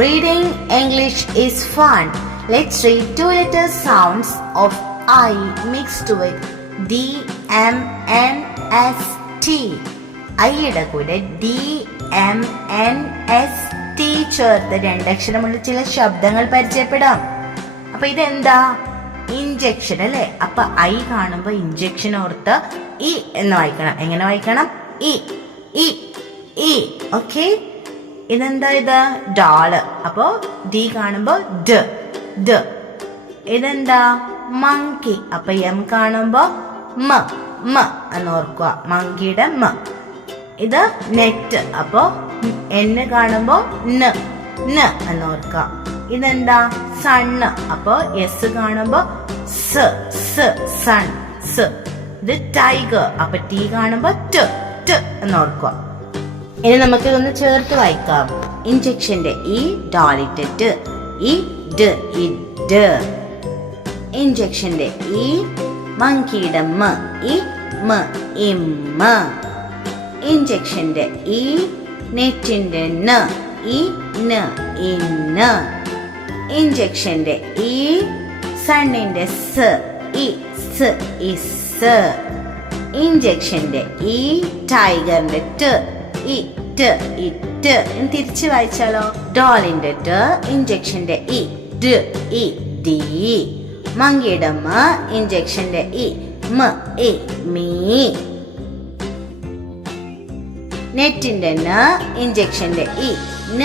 Reading English is fun. Let's read two letter sounds of I mixed with D M N S T. ഐയുടെ കൂടെ D M N S T ചേർത്ത് രണ്ടക്ഷരമുള്ള ചില ശബ്ദങ്ങൾ പരിചയപ്പെടാം. അപ്പൊ ഇതെന്താ? ഇഞ്ചക്ഷൻ അല്ലെ? അപ്പൊ ഐ കാണുമ്പോ ഇഞ്ചക്ഷൻ ഓർത്ത് ഇ എന്ന് വായിക്കണം. എങ്ങനെ വായിക്കണം? ഇ ഇ ഇ ഓക്കെ ഇതെന്താ ഇത്? ഡോൾ. അപ്പോ ഡി കാണുമ്പോ ഡ. ഡ. ഇതെന്താ? മങ്കി. അപ്പൊ എം കാണുമ്പോ മ. മ എന്ന് ഓർക്കുക മങ്കിയുടെ മ. ഇത് നെറ്റ്. അപ്പോ എന്ന് കാണുമ്പോ ന. ന എന്ന് ഓർക്കുക ഇതെന്താ? സണ്ണ് അപ്പോ എസ് കാണുമ്പോ സ്. സ്. സൺ. സ്. ഇത് ടൈഗർ. അപ്പൊ ടി കാണുമ്പോ ട്. ട് എന്ന് ഓർക്കുക ഇനി നമുക്ക് ഇതൊന്ന് ചേർത്ത് വായിക്കാം. ഇഞ്ചക്ഷന്റെ ഈ ഡോളിറ്റ് ഈ ഡ് ഈ ഡ്. ഇഞ്ചക്ഷന്റെ ഈ മങ്കിയുടെ മ ഈ മ ഇമ്മ ഇഞ്ചക്ഷന്റെ ഈ നെറ്റിന്റെ ന ഈ ന ഇന്ന ഇഞ്ചക്ഷന്റെ ഈ സണ്ണിന്റെ സ ഈ സ ഇസ് ഇഞ്ചക്ഷന്റെ ഈ ടൈഗറിന്റെ ട് ഇ ട് ഇറ്റ്. എന്ന് തിരിച്ചു വായിച്ചാലോ? ഡോളിന്റെ ട് ഇഞ്ചക്ഷന്റെ ഇ ഡ് ഇ ഡി. മങ്കിയുടെ മ ഇഞ്ചക്ഷന്റെ ഇ മ ഇ മീ. നെറ്റിന്റെ ന ഇഞ്ചക്ഷന്റെ ഇ ന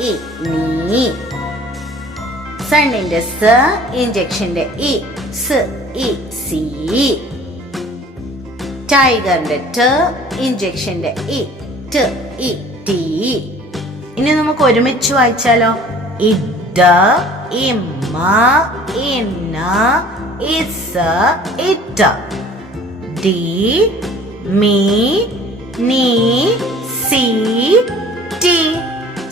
ഇ നീ സണ്ണിന്റെ സ ഇഞ്ചക്ഷന്റെ ഇ സ ഇ സി. ടൈഗറിന്റെ ട് ഇഞ്ചക്ഷന്റെ ഇ ഇ ടി ഇനി നമുക്ക് ഒരുമിച്ച് വായിച്ചാലോ? ഇഡ ഇമ്മ ഇന്ന ഇസ് ഇറ്റ ഡി മീ നീ സി ടി.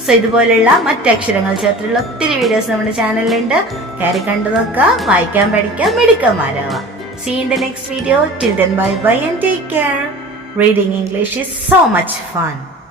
സോ ഇതുപോലുള്ള മറ്റു അക്ഷരങ്ങൾ ചേർത്തിട്ടുള്ള ഒത്തിരി വീഡിയോസ് നമ്മുടെ ചാനലിലുണ്ട് കയറി കണ്ടു നോക്കുക വായിക്കാൻ പഠിക്കാം മിടുക്കന്മാരാവാം see in the next video till then bye bye and take care Reading English is so much fun.